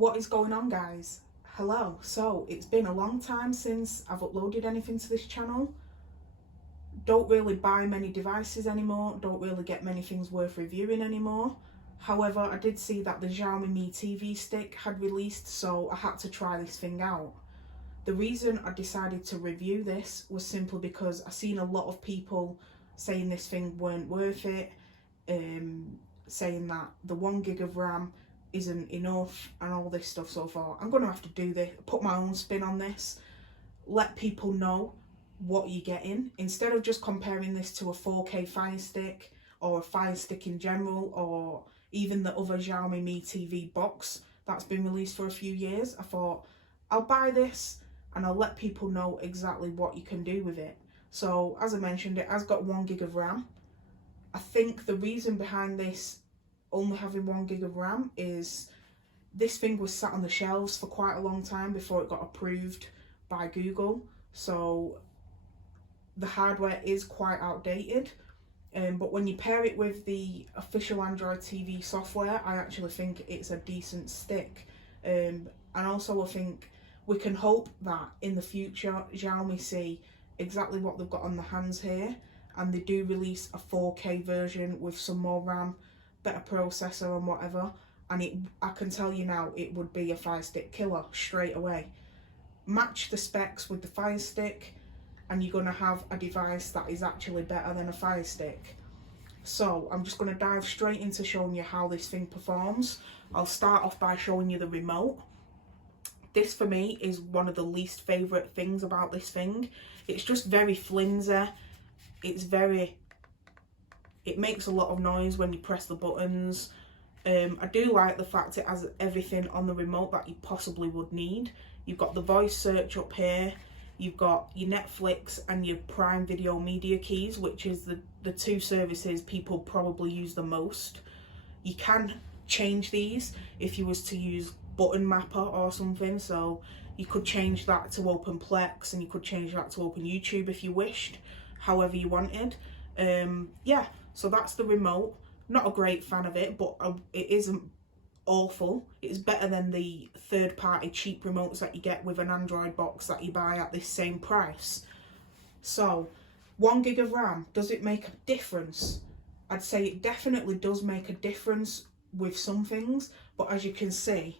What is going on, guys? Hello. So it's been a long time since I've uploaded anything to this channel. Don't really buy many devices anymore, don't really get many things worth reviewing anymore. However, I did see that the Xiaomi Mi TV stick had released, so I had to try this thing out. The reason I decided to review this was simply because I've seen a lot of people saying this thing weren't worth it, saying that the 1 gig of RAM isn't enough and all this stuff. So far, I'm going to have to do this, put my own spin on this, let people know what you're getting, instead of just comparing this to a 4K Fire Stick or a Fire Stick in general, or even the other Xiaomi Mi TV box that's been released for a few years. I thought I'll buy this and I'll let people know exactly what you can do with it. So as I mentioned, it has got 1 gig of RAM. I think the reason behind this only having 1 gig of RAM is this thing was sat on the shelves for quite a long time before it got approved by Google, so the hardware is quite outdated. But when you pair it with the official Android TV software, I actually think it's a decent stick. And also I think we can hope that in the future Xiaomi see exactly what they've got on their hands here, and they do release a 4K version with some more RAM, better processor and whatever, and I can tell you now, it would be a Fire Stick killer straight away. Match the specs with the Fire Stick and you're going to have a device that is actually better than a Fire Stick. So I'm just going to dive straight into showing you how this thing performs. I'll start off by showing you the remote. This for me is one of the least favourite things about this thing. It's just very flimsy. It makes a lot of noise when you press the buttons. I do like the fact it has everything on the remote that you possibly would need. You've got the voice search up here. You've got your Netflix and your Prime Video media keys, which is the two services people probably use the most. You can change these if you was to use Button Mapper or something, so you could change that to open Plex and you could change that to open YouTube if you wished, however you wanted. Yeah, so that's the remote. Not a great fan of it, but it isn't awful. It's better than the third-party cheap remotes that you get with an Android box that you buy at this same price. So 1 gig of RAM, does it make a difference? I'd say it definitely does make a difference with some things, but as you can see,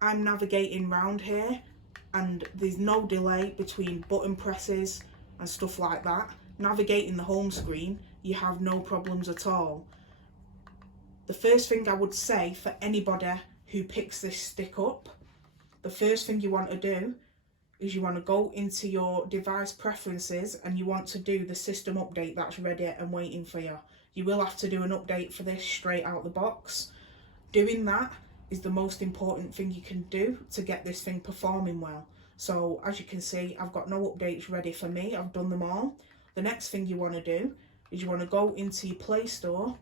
I'm navigating round here and there's no delay between button presses and stuff like that. Navigating the home screen, you have no problems at all. The first thing I would say for anybody who picks this stick up, the first thing you want to do is you want to go into your device preferences and you want to do the system update that's ready and waiting for you. You will have to do an update for this straight out the box. Doing that is the most important thing you can do to get this thing performing well. So as you can see, I've got no updates ready for me. I've done them all. The next thing you want to do is you want to go into your Play Store.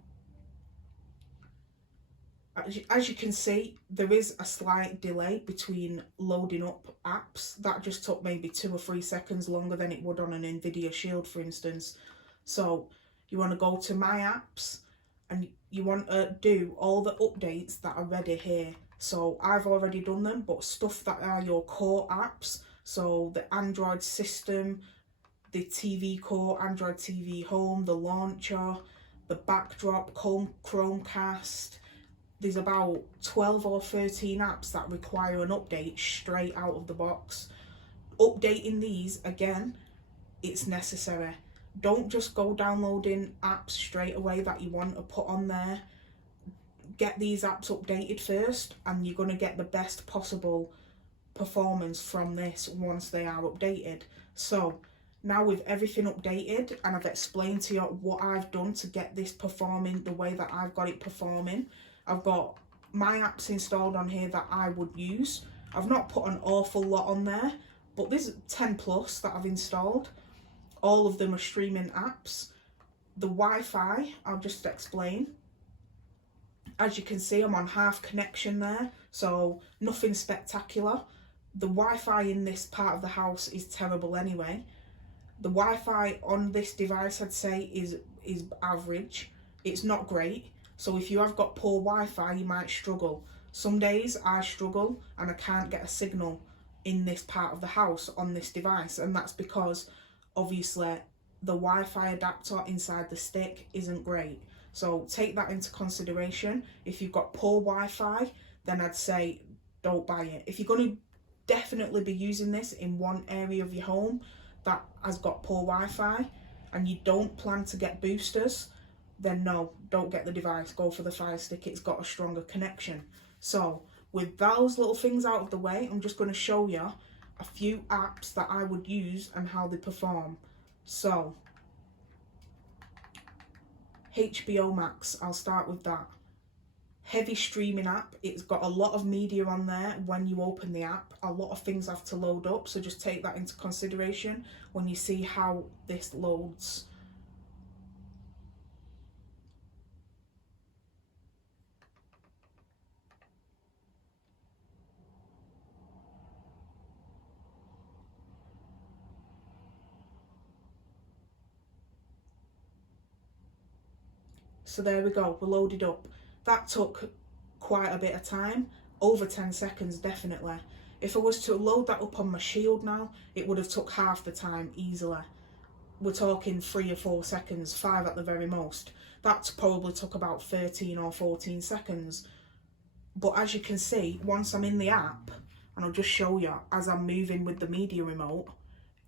As you can see, there is a slight delay between loading up apps. That just took maybe 2 or 3 seconds longer than it would on an Nvidia Shield, for instance. So you want to go to My Apps and you want to do all the updates that are ready here. So I've already done them, but stuff that are your core apps, so the Android system, the TV core, Android TV Home, the launcher, the backdrop, Chromecast. There's about 12 or 13 apps that require an update straight out of the box. Updating these, again, it's necessary. Don't just go downloading apps straight away that you want to put on there. Get these apps updated first and you're going to get the best possible performance from this once they are updated. So now with everything updated and I've explained to you what I've done to get this performing the way that I've got it performing, I've got my apps installed on here that I would use. I've not put an awful lot on there, but there's 10 plus that I've installed. All of them are streaming apps. The Wi-Fi, I'll just explain. As you can see, I'm on half connection there, so nothing spectacular. The Wi-Fi in this part of the house is terrible anyway. The Wi-Fi on this device, I'd say, is average. It's not great. So if you have got poor Wi-Fi, you might struggle. Some days I struggle and I can't get a signal in this part of the house on this device, and that's because obviously the Wi-Fi adapter inside the stick isn't great. So take that into consideration. If you've got poor Wi-Fi, then I'd say don't buy it. If you're going to definitely be using this in one area of your home that has got poor Wi-Fi and you don't plan to get boosters, then no, don't get the device. Go for the Fire Stick. It's got a stronger connection. So with those little things out of the way, I'm just going to show you a few apps that I would use and how they perform. So Hbo Max, I'll start with that. Heavy streaming app. It's got a lot of media on there. When you open the app, a lot of things have to load up, so just take that into consideration when you see how this loads. So there we go, we're loaded up. That took quite a bit of time, over 10 seconds definitely. If I was to load that up on my Shield now, it would have took half the time easily. We're talking 3 or 4 seconds, 5 at the very most. That probably took about 13 or 14 seconds. But as you can see, once I'm in the app, and I'll just show you as I'm moving with the media remote,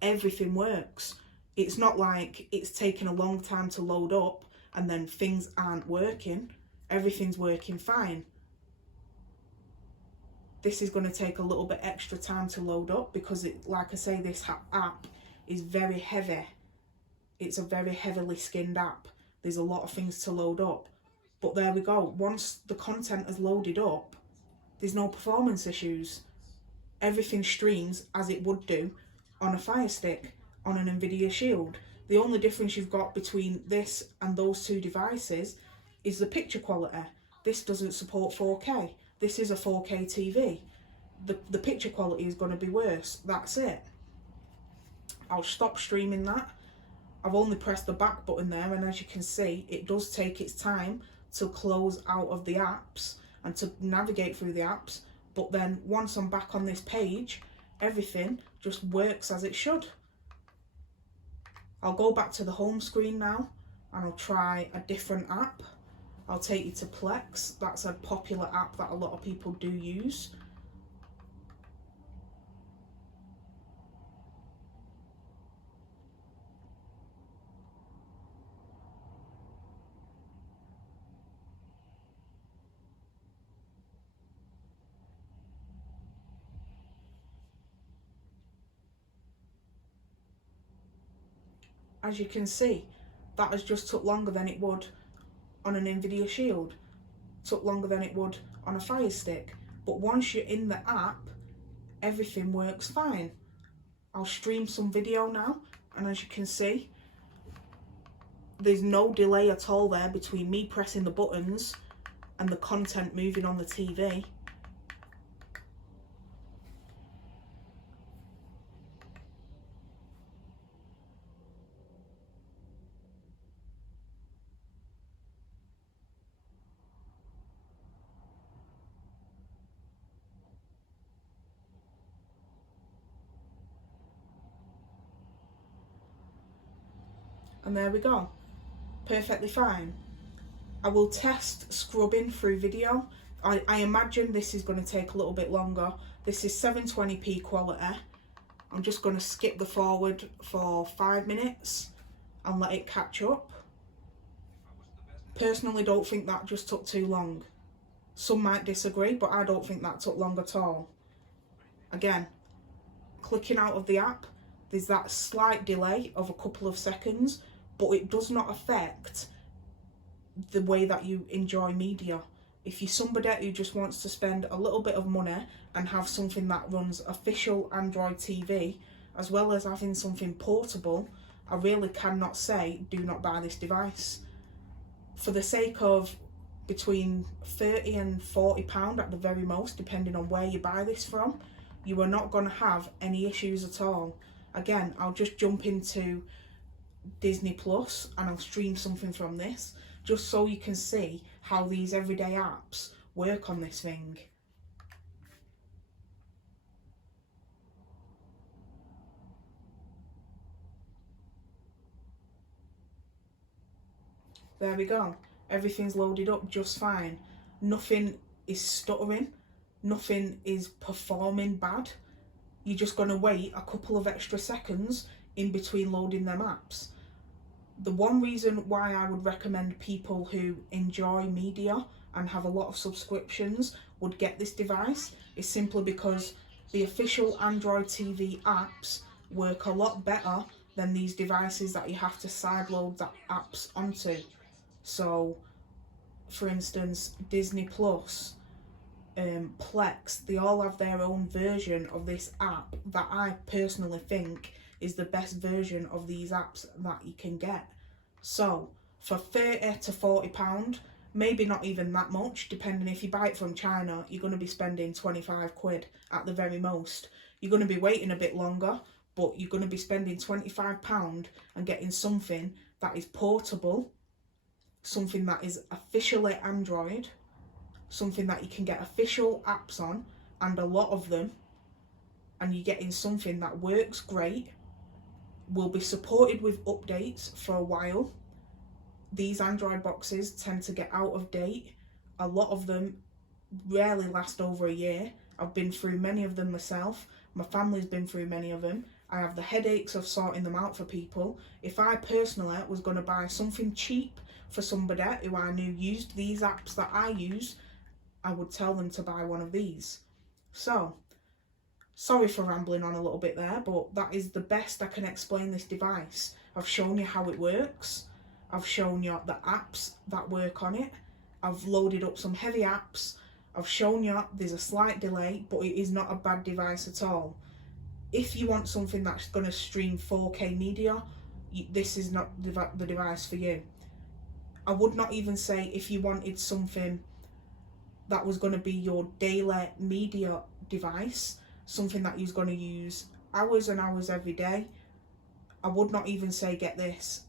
everything works. It's not like it's taken a long time to load up and then things aren't working. Everything's working fine. This is going to take a little bit extra time to load up because, like I say, this app is very heavy. It's a very heavily skinned app. There's a lot of things to load up. But there we go. Once the content is loaded up, there's no performance issues. Everything streams as it would do on a Fire Stick, on an Nvidia Shield. The only difference you've got between this and those two devices is the picture quality. This doesn't support 4K. This is a 4K TV. The picture quality is going to be worse. That's it. I'll stop streaming that. I've only pressed the back button there, and as you can see, it does take its time to close out of the apps and to navigate through the apps. But then once I'm back on this page, everything just works as it should. I'll go back to the home screen now and I'll try a different app. I'll take you to Plex. That's a popular app that a lot of people do use. As you can see, that has just took longer than it would on an Nvidia Shield, took longer than it would on a Fire Stick. But once you're in the app, everything works fine. I'll stream some video now, and as you can see, there's no delay at all there between me pressing the buttons and the content moving on the TV. And there we go, perfectly fine. I will test scrubbing through video. I imagine this is going to take a little bit longer. This is 720p quality. I'm just going to skip the forward for 5 minutes and let it catch up. Personally, don't think that just took too long. Some might disagree, but I don't think that took long at all. Again, clicking out of the app, there's that slight delay of a couple of seconds, but it does not affect the way that you enjoy media. If you're somebody who just wants to spend a little bit of money and have something that runs official Android TV, as well as having something portable, I really cannot say do not buy this device. For the sake of between £30 and £40 at the very most, depending on where you buy this from, you are not going to have any issues at all. Again, I'll just jump into Disney Plus and I'll stream something from this, just so you can see how these everyday apps work on this thing. There we go. Everything's loaded up just fine. Nothing is stuttering. Nothing is performing bad. You're just going to wait a couple of extra seconds in between loading them apps. The one reason why I would recommend people who enjoy media and have a lot of subscriptions would get this device is simply because the official Android TV apps work a lot better than these devices that you have to sideload the apps onto. So, for instance, Disney Plus, Plex, they all have their own version of this app that I personally think is the best version of these apps that you can get. So for £30 to £40, maybe not even that much, depending if you buy it from China, you're going to be spending 25 quid at the very most. You're going to be waiting a bit longer, but you're going to be spending £25 and getting something that is portable, something that is officially Android, something that you can get official apps on, and a lot of them, and you're getting something that works great, will be supported with updates for a while. These Android boxes tend to get out of date. A lot of them rarely last over a year. I've been through many of them myself. My family's been through many of them. I have the headaches of sorting them out for people. If I personally was going to buy something cheap for somebody who I knew used these apps that I use, I would tell them to buy one of these. So, sorry for rambling on a little bit there, but that is the best I can explain this device. I've shown you how it works. I've shown you the apps that work on it. I've loaded up some heavy apps. I've shown you there's a slight delay, but it is not a bad device at all. If you want something that's going to stream 4K media, this is not the device for you. I would not even say if you wanted something that was going to be your daily media device, something that you're going to use hours and hours every day, I would not even say get this.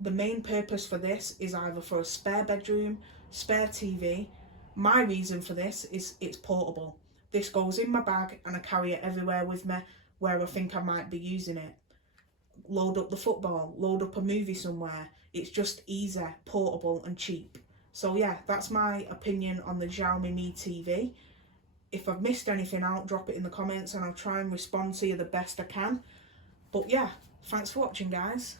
The main purpose for this is either for a spare bedroom, spare TV. My reason for this is it's portable. This goes in my bag and I carry it everywhere with me where I think I might be using it. Load up the football, load up a movie somewhere. It's just easy, portable and cheap. So yeah, that's my opinion on the Xiaomi Mi TV. If I've missed anything out, drop it in the comments and I'll try and respond to you the best I can. But yeah, thanks for watching, guys.